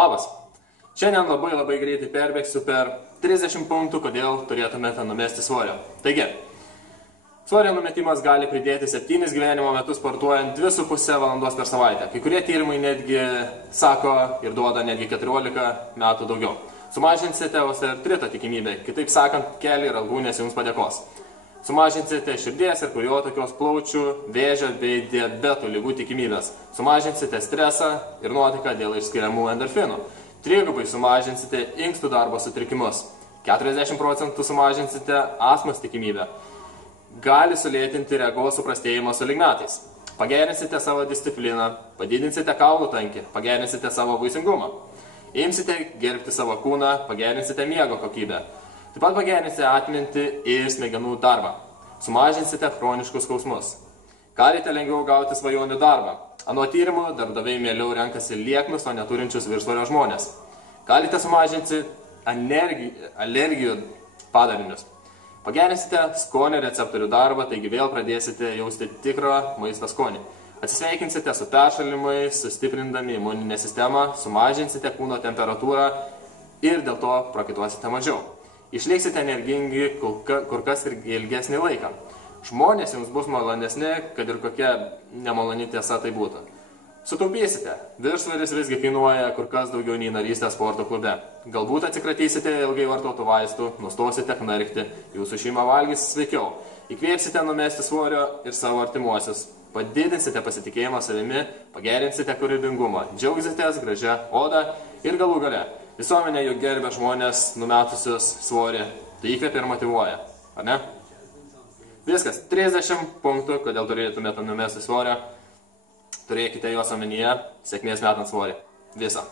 Labas. Šiandien labai greitai perbėgsiu per 30 punktų, kodėl turėtumėte numesti svorio. Taigi, svorio numetimas gali pridėti 7 gyvenimo metus sportuojant 2,5 valandos per savaitę. Kai kurie tyrimai netgi sako ir duoda netgi 14 metų daugiau. Sumažinsite osteoartrito tikimybę, kitaip sakant, keliai ir alkūnės jums padėkos. Sumažinsite širdies ir kraujotakos, plaučių, vėžio bei diabeto ligų tikimybės. Sumažinsite stresą ir nuotaiką dėl išskiriamų endorfinų. Trigubai sumažinsite inkstų darbo sutrikimus. 40% sumažinsite astmos tikimybę. Gali sulėtinti regos suprastėjimą su lignatais. Pagerinsite savo discipliną, padidinsite kaulų tankį, pagerinsite savo vaisingumą. Imsite gerbti savo kūną, pagerinsite miego kokybę. Taip pat pagerinsite atmintį ir smegenų darbą. Sumažinsite chroniškus skausmus. Galite lengviau gauti svajonių darbą. Anot tyrimų, darbdaviai mieliau renkasi lieknus, o neturinčius viršsvorio žmonės. Galite sumažinti alergijų padarinius. Pagerinsite skonio receptorių darbą, taigi vėl pradėsite jausti tikrą maisto skonį. Atsisveikinsite su peršalimais, sustiprindami imuninę sistemą, sumažinsite kūno temperatūrą ir dėl to prakaituosite mažiau. Išliksite energingi kur kas ir ilgesnį laiką. Žmonės jums bus malonesni, kad ir kokia nemaloni tiesa tai būtų. Sutaupysite. Viršsvoris visgi kainuoja kur kas daugiau nei narystė sporto klube. Galbūt atsikratysite ilgai vartotų vaistų, nustosite knarkti, jūsų šeima valgys sveikiau. Įkvėpsite numesti svorio ir savo artimuosius. Padidinsite pasitikėjimą savimi, pagerinsite kūrybingumą, džiaugsitės gražia oda ir galų gale. Visuomenė juk gerbia žmonės numetusius svorį, tai įkvepia ir motyvuoja, ar ne? Viskas, 30 punktų, kodėl turėtumėte numesti svorio, turėkite juos omenyje, sėkmės metant svorį. Visą.